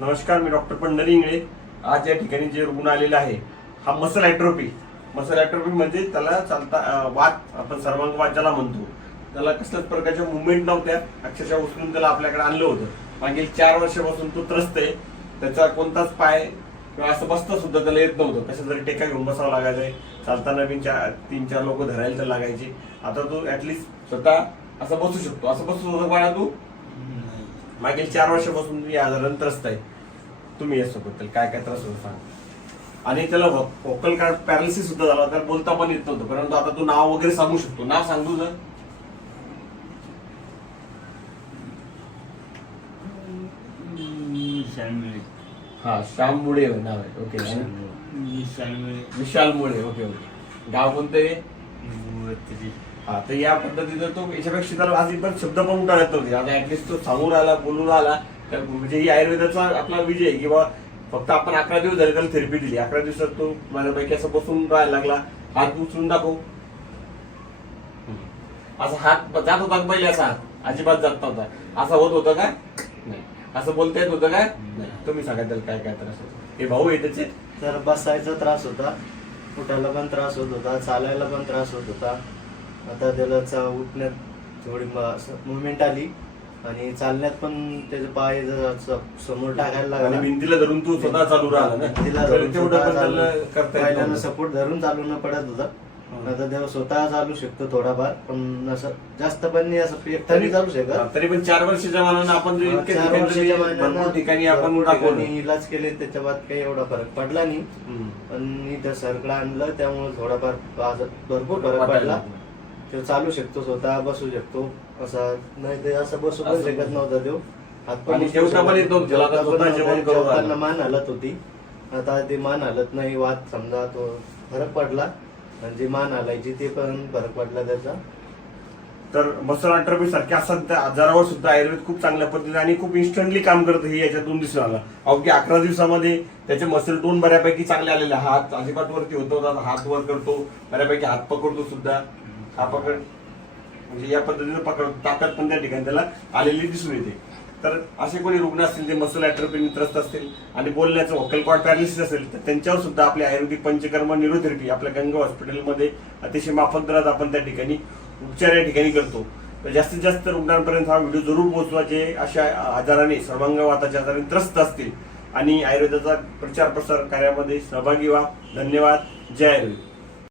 नमस्कार मी डॉक्टर पंढरी इंगळे. आज या ठिकाणी जे रुग्ण आलेला आहे हा मसल ॲट्रोपी मसल ॲट्रोपी म्हणजे त्याला चालता वाद आपण सर्वांगवाद ज्याला म्हणतो त्याला कसल्याच प्रकारच्या मुवमेंट नव्हत्या. अक्षरशः उचलून त्याला आपल्याकडे आणलं होतं. मागील चार वर्षापासून तो त्रस्त आहे. त्याचा कोणताच पाय किंवा असं बसता सुद्धा त्याला येत नव्हतं. कसं तरी टेका घेऊन बसावं लागायचं चालताना बी चार तीन चार लोक धरायला तर लागायचे. आता तू ऍटलिस्ट स्वतः असं बसू शकतो. असं बसू शकतो बाळा तू? मागील चार वर्षापासून तुम्ही आजारानं त्रस्त आहे. तुम्ही याच्याबद्दल काय काय त्रास होतो सांग. आणि त्याला व्होकल कार्ड पॅरालिसिस सुद्धा झाला त्याला बोलता पण येत नव्हतं. परंतु आता तू नाव वगैरे सांगू शकतो. नाव सांग तुझं मिळे. हा श्याम मुळे नाव आहे. ओके. विशाल मिळे. विशाल मुळे. Okay okay. गाव कोणतं आहे? हा तर या पद्धतीनं तो याच्यापेक्षा त्याला आज पण शब्द पण उठायला येतो आता ऍटलिस्ट तो सांगून आला बोलून आला. तर म्हणजे ही आयुर्वेदाचा आपला विजय किंवा फक्त आपण अकरा दिवस झाले त्याला थेरपी दिली. अकरा दिवसात तो माझ्यापैकी असं बसून राहायला लागला. हात उचलून दाखव. असा हात जात होता पहिले असा? हात अजिबात जात नव्हता. असा होत होता का? नाही. असं बोलता येत होतं का? नाही. तुम्ही सांगा त्याला काय काय त्रास होतो. हे भाऊ आहे त्याचे? तर बसायचा त्रास होता उठायला पण त्रास होत होता चालायला पण त्रास होत होता. आता त्याला चा- उठण्यात थोडी मुवमेंट आली आणि चालण्यात पण त्याचे पाय जरा समोर टाकायला आणि लागला भिंतीला धरून तू स्वतः चालू राहिला ना भिंतीला तर धरून तेवढं स्वतः पण त्याला चालू- करता येत पहिल्यांदा नव्हतं. सपोर्ट धरून चालवणं पडत होता हं. आता तेव्हा स्वतः चालू शकतो थोडाफार पण असं जास्त पण नाही असं एकट्याने चालू हा, शकत तरी पण चार वर्षाच्या मानानं आपण जे इतके चार ठिकाणी वर्षाच्या भरपूर मानानं ठिकाणी आपण भरपूर दाखवलं ठिकाणी इलाज केले त्याच्या बाद काही एवढा फरक पडला नाही हम्म. पण इथं सरकडं आणलं त्यामुळे थोडाफार आज भरपूर फरक वाटायला पडला लागलं. तो चालू शकतो स्वतः बसू शकतो. असा नाही ते असं बसू पण असं शकत नव्हता तो हात आणि उचलू जेवता पण शकत येत नव्हतं, त्याला आता स्वतः जेवण करून जेवताना. मान हलत होती. आता ते मान हलत नाही. वाद समजा तो फरक पडला. आणि जी मान हलायची ते पण फरक पडला त्याचा. तर मसल अट्रॉफी सारख्या असा आजारावर सुद्धा आयुर्वेद खूप चांगल्या पद्धतीने आणि खूप इन्स्टंटली काम करतं हे याच्यातून दिसून आलं. अवघी अकरा दिवसामध्ये त्याचे मसल टोन बऱ्यापैकी चांगले आलेले. आहे. हात अजिबात वरती होतो हात वर करतो. बऱ्यापैकी हात पकडतो सुद्धा. हा पकड. म्हणजे या पद्धतीनं पकड. ताकद पण त्या ठिकाणी त्याला आलेली दिसून येते. तर असे कोणी रुग्ण असतील जे मसल ॲट्रोपीने त्रस्त असतील आणि बोलण्याचं व्होकल कॉर्ड पॅरालिसिस असेल तर त्यांच्यावर सुद्धा आपले आयुर्वेदिक पंचकर्म न्यूरोथेरपी आपल्या गंगा हॉस्पिटलमध्ये अतिशय माफक दरात आपण त्या ठिकाणी उपचार या ठिकाणी करतो. तर जास्तीत जास्त रुग्णांपर्यंत हा व्हिडिओ जरूर पोहोचवा जे अशा आजाराने सर्वांग वाताच्या आजाराने त्रस्त असतील. आणि आयुर्वेदाचा प्रचार प्रसार कार्यामध्ये सहभागी व्हा. धन्यवाद. जय आयुर्वेद.